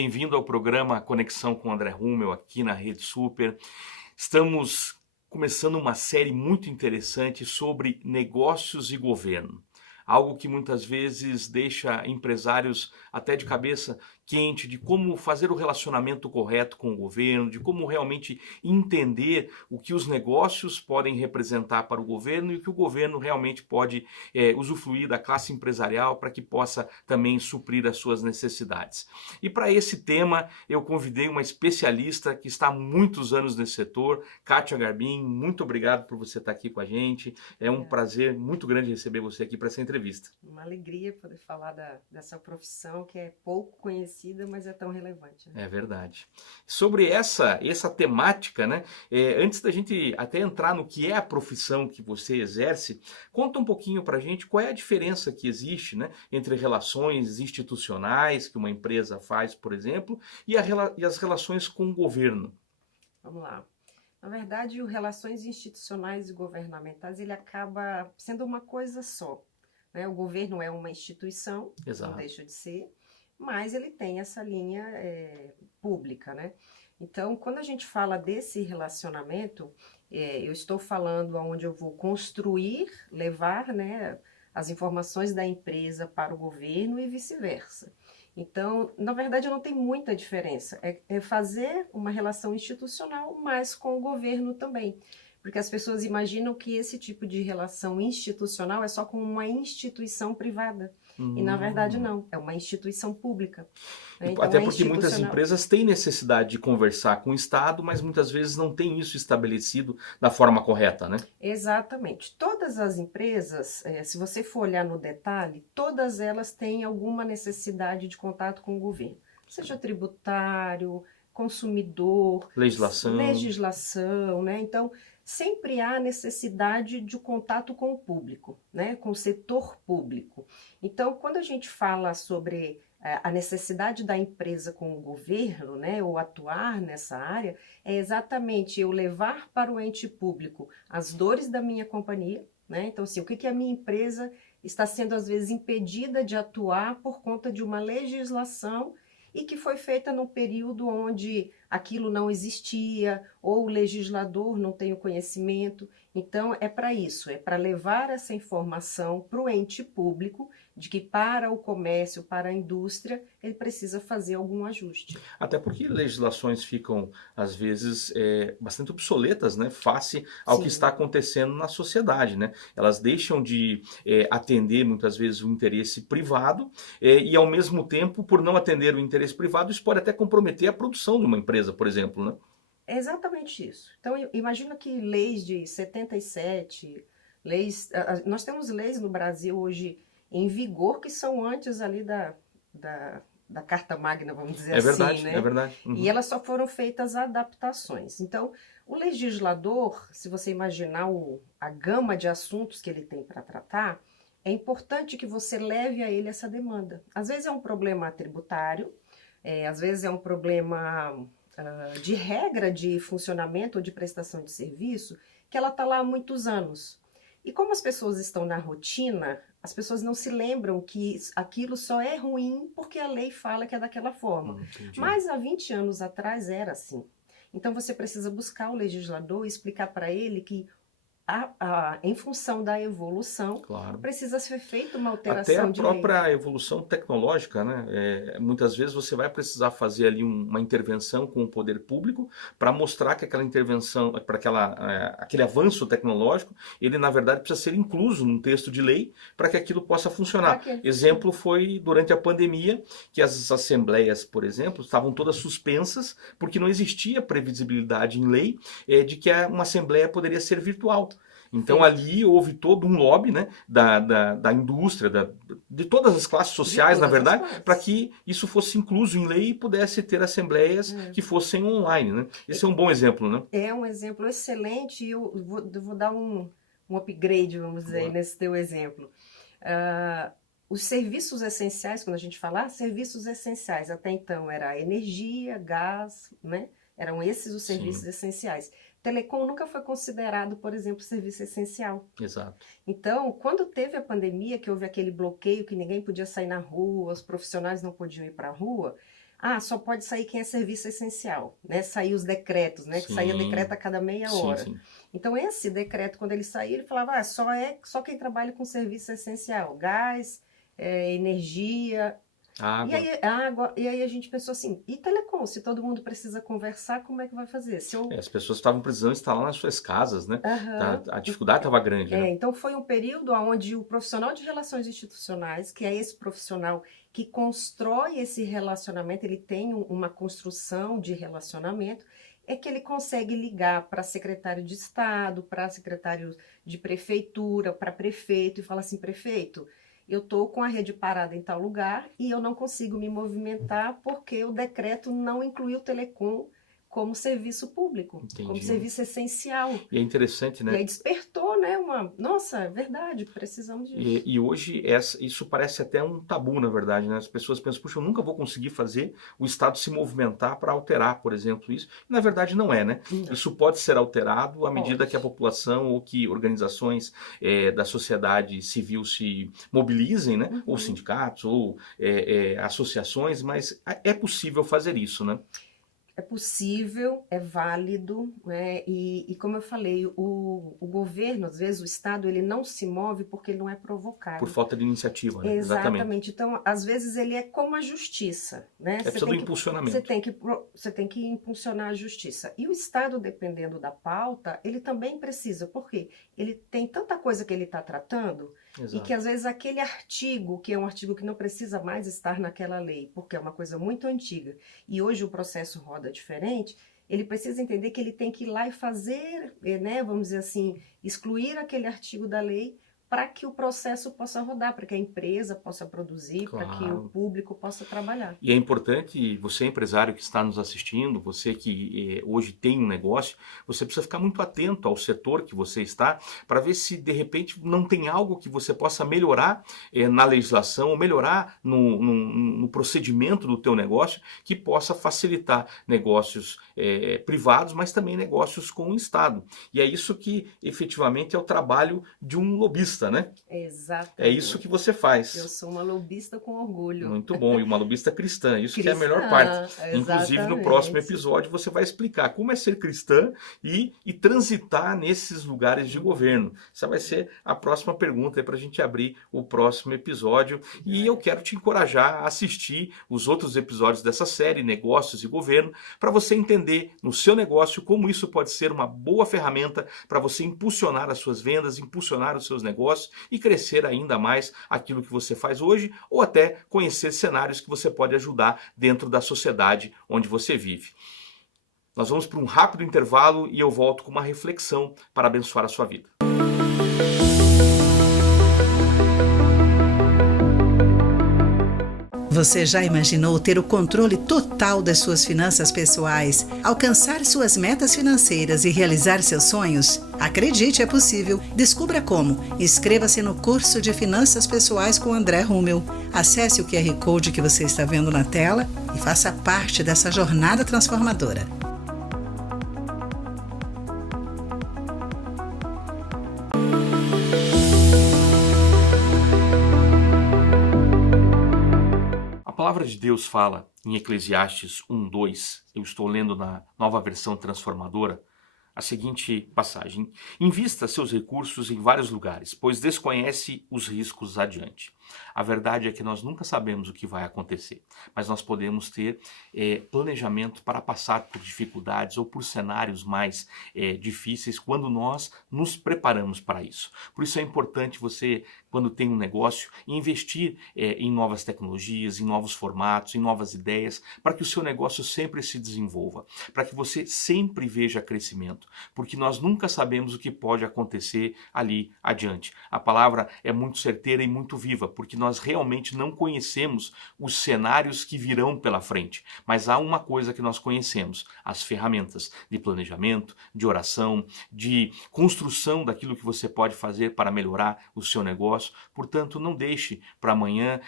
bem-vindo ao programa Conexão com André Rummel aqui na Rede Super. Estamos começando uma série muito interessante sobre negócios e governo. Algo que muitas vezes deixa empresários até de cabeça quente de como fazer o relacionamento correto com o governo, de como realmente entender o que os negócios podem representar para o governo e o que o governo realmente pode usufruir da classe empresarial para que possa também suprir as suas necessidades. E para esse tema eu convidei uma especialista que está há muitos anos nesse setor, Kátia Garbim. Muito obrigado por você estar aqui com a gente. É um prazer muito grande receber você aqui para essa entrevista. Uma alegria poder falar dessa profissão que é pouco conhecida, mas é tão relevante, né? É verdade. Sobre essa temática, né? Antes da gente até entrar no que é a profissão que você exerce, conta um pouquinho para a gente qual é a diferença que existe, né, entre relações institucionais que uma empresa faz, por exemplo, e as relações com o governo. Vamos lá. Na verdade, o relações institucionais e governamentais, ele acaba sendo uma coisa só, né? O governo é uma instituição, não Exato. deixa de ser, mas ele tem essa linha pública, né? Então, quando a gente fala desse relacionamento, eu estou falando onde eu vou construir, levar, né, as informações da empresa para o governo e vice-versa. Então, na verdade, não tem muita diferença. É fazer uma relação institucional, mas com o governo também. Porque as pessoas imaginam que esse tipo de relação institucional é só com uma instituição privada. E, na verdade, Hum. não. É uma instituição pública, né? Então, Até é porque muitas institucional. empresas têm necessidade de conversar com o Estado, mas muitas vezes não tem isso estabelecido da forma correta, né? Exatamente. Todas as empresas, se você for olhar no detalhe, todas elas têm alguma necessidade de contato com o governo, seja tributário, consumidor, Legislação. legislação, né? Então, sempre há necessidade de contato com o público, né? Com o setor público. Então, quando a gente fala sobre a necessidade da empresa com o governo, né, ou atuar nessa área, é exatamente eu levar para o ente público as dores da minha companhia, né? Então, assim, o que a minha empresa está sendo, às vezes, impedida de atuar por conta de uma legislação e que foi feita num período onde aquilo não existia, ou o legislador não tem o conhecimento. Então, é para isso, é para levar essa informação para o ente público, de que para o comércio, para a indústria, ele precisa fazer algum ajuste. Até porque legislações ficam, às vezes, bastante obsoletas, né, face ao que está Sim. acontecendo na sociedade, né? Elas deixam de atender, muitas vezes, o interesse privado e, ao mesmo tempo, por não atender o interesse privado, isso pode até comprometer a produção de uma empresa, por exemplo, né? É exatamente isso. Então, imagina que leis de 77, nós temos leis no Brasil hoje em vigor que são antes ali da Carta Magna, vamos dizer É assim, verdade, é né? verdade. E Uhum. elas só foram feitas adaptações. Então, o legislador, se você imaginar a gama de assuntos que ele tem para tratar, é importante que você leve a ele essa demanda. Às vezes é um problema tributário, às vezes é um problema de regra de funcionamento ou de prestação de serviço, que ela está lá há muitos anos. E como as pessoas estão na rotina, as pessoas não se lembram que aquilo só é ruim porque a lei fala que é daquela forma. Entendi. Mas há 20 anos atrás era assim. Então você precisa buscar o legislador e explicar para ele que em função da evolução, Claro. precisa ser feita uma Até a alteração de lei. própria evolução tecnológica, né? Muitas vezes você vai precisar fazer ali uma intervenção com o poder público para mostrar que aquela intervenção, para aquele avanço tecnológico, ele na verdade precisa ser incluso num texto de lei para que aquilo possa Para funcionar. que ele funcione. Exemplo foi durante a pandemia, que as assembleias, por exemplo, estavam todas suspensas porque não existia previsibilidade em lei de que uma assembleia poderia ser virtual. Então Feito. ali houve todo um lobby, né, da indústria, de todas as classes De sociais, na todas as verdade, para classes. que isso fosse incluso em lei e pudesse ter assembleias É. que fossem online. Né? Esse é um bom exemplo, né? É um exemplo excelente e eu vou dar um upgrade, vamos dizer, aí, Boa. nesse teu exemplo. Ah, os serviços essenciais, quando a gente fala serviços essenciais, até então era energia, gás, né? Eram esses os serviços Sim, essenciais. Telecom nunca foi considerado, por exemplo, serviço essencial. exato. Então, quando teve a pandemia, que houve aquele bloqueio, que ninguém podia sair na rua, os profissionais não podiam ir para a rua, só pode sair quem é serviço essencial, né? Sair os decretos, né? Que saía decreto a cada meia hora. Sim. Então, esse decreto, quando ele saía, ele falava, só quem trabalha com serviço essencial, gás, energia, Água. e aí a gente pensou assim, e telecom? Se todo mundo precisa conversar, como é que vai fazer? Se eu... As pessoas estavam precisando instalar nas suas casas, né? Aham. A dificuldade estava grande, né? Então foi um período onde o profissional de relações institucionais, que é esse profissional que constrói esse relacionamento, ele tem uma construção de relacionamento, é que ele consegue ligar para secretário de Estado, para secretário de prefeitura, para prefeito, e fala assim, prefeito, eu estou com a rede parada em tal lugar e eu não consigo me movimentar porque o decreto não incluiu o telecom como serviço público, como serviço essencial. E é interessante, né? E aí despertou, né? Nossa, é verdade, precisamos disso. E hoje isso parece até um tabu, na verdade, né? As pessoas pensam, puxa, eu nunca vou conseguir fazer o Estado se movimentar para alterar, por exemplo, isso. E, na verdade, não é, né? Não. Isso pode ser alterado à medida que a população ou que organizações da sociedade civil se mobilizem, né? Ou sindicatos, ou associações, mas é possível fazer isso, né? É possível, é válido, né? E como eu falei, o governo, às vezes o Estado, ele não se move porque ele não é provocado. Por falta de iniciativa, né? Exatamente. Então, às vezes ele é como a justiça, né? Precisa do impulsionamento. Você tem que impulsionar a justiça. E o Estado, dependendo da pauta, ele também precisa, porque ele tem tanta coisa que ele está tratando. Exato. E que às vezes aquele artigo, que é um artigo que não precisa mais estar naquela lei, porque é uma coisa muito antiga, e hoje o processo roda diferente, ele precisa entender que ele tem que ir lá e fazer, né, vamos dizer assim, excluir aquele artigo da lei para que o processo possa rodar, para que a empresa possa produzir, para que o público possa trabalhar. E é importante, você empresário que está nos assistindo, você que hoje tem um negócio, você precisa ficar muito atento ao setor que você está, para ver se de repente não tem algo que você possa melhorar na legislação, ou melhorar no procedimento do teu negócio, que possa facilitar negócios privados, mas também negócios com o Estado. E é isso que efetivamente é o trabalho de um lobista, né? Exatamente. É isso que você faz. Eu sou uma lobista com orgulho. Muito bom, e uma lobista cristã, isso que é a melhor parte. Exatamente. Inclusive no próximo episódio você vai explicar como é ser cristã e transitar nesses lugares de governo. Essa vai ser a próxima pergunta para a gente abrir o próximo episódio. E eu quero te encorajar a assistir os outros episódios dessa série, Negócios e Governo, para você entender no seu negócio como isso pode ser uma boa ferramenta para você impulsionar as suas vendas, impulsionar os seus negócios e crescer ainda mais aquilo que você faz hoje, ou até conhecer cenários que você pode ajudar dentro da sociedade onde você vive. Nós vamos para um rápido intervalo e eu volto com uma reflexão para abençoar a sua vida. Você já imaginou ter o controle total das suas finanças pessoais, alcançar suas metas financeiras e realizar seus sonhos? Acredite, é possível. Descubra como. Inscreva-se no curso de Finanças Pessoais com André Rummel. Acesse o QR Code que você está vendo na tela e faça parte dessa jornada transformadora. A palavra de Deus fala em Eclesiastes 1:2, eu estou lendo na Nova Versão Transformadora, a seguinte passagem: invista seus recursos em vários lugares, pois desconhece os riscos adiante. A verdade é que nós nunca sabemos o que vai acontecer, mas nós podemos ter planejamento para passar por dificuldades ou por cenários mais difíceis quando nós nos preparamos para isso. Por isso é importante você, quando tem um negócio, investir em novas tecnologias, em novos formatos, em novas ideias, para que o seu negócio sempre se desenvolva, para que você sempre veja crescimento, porque nós nunca sabemos o que pode acontecer ali adiante. A palavra é muito certeira e muito viva, porque nós realmente não conhecemos os cenários que virão pela frente, mas há uma coisa que nós conhecemos: as ferramentas de planejamento, de oração, de construção daquilo que você pode fazer para melhorar o seu negócio. Portanto, não deixe para amanhã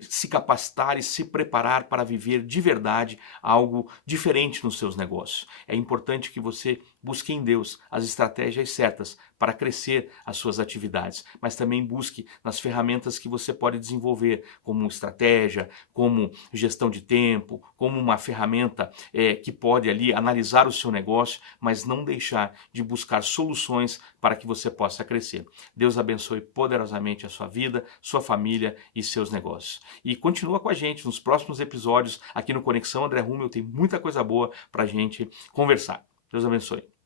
se capacitar e se preparar para viver de verdade algo diferente nos seus negócios. É importante que você Busque em Deus as estratégias certas para crescer as suas atividades, mas também busque nas ferramentas que você pode desenvolver, como estratégia, como gestão de tempo, como uma ferramenta que pode ali analisar o seu negócio, mas não deixar de buscar soluções para que você possa crescer. Deus abençoe poderosamente a sua vida, sua família e seus negócios. E continua com a gente nos próximos episódios aqui no Conexão André Rummel, tem muita coisa boa para a gente conversar. Deus abençoe.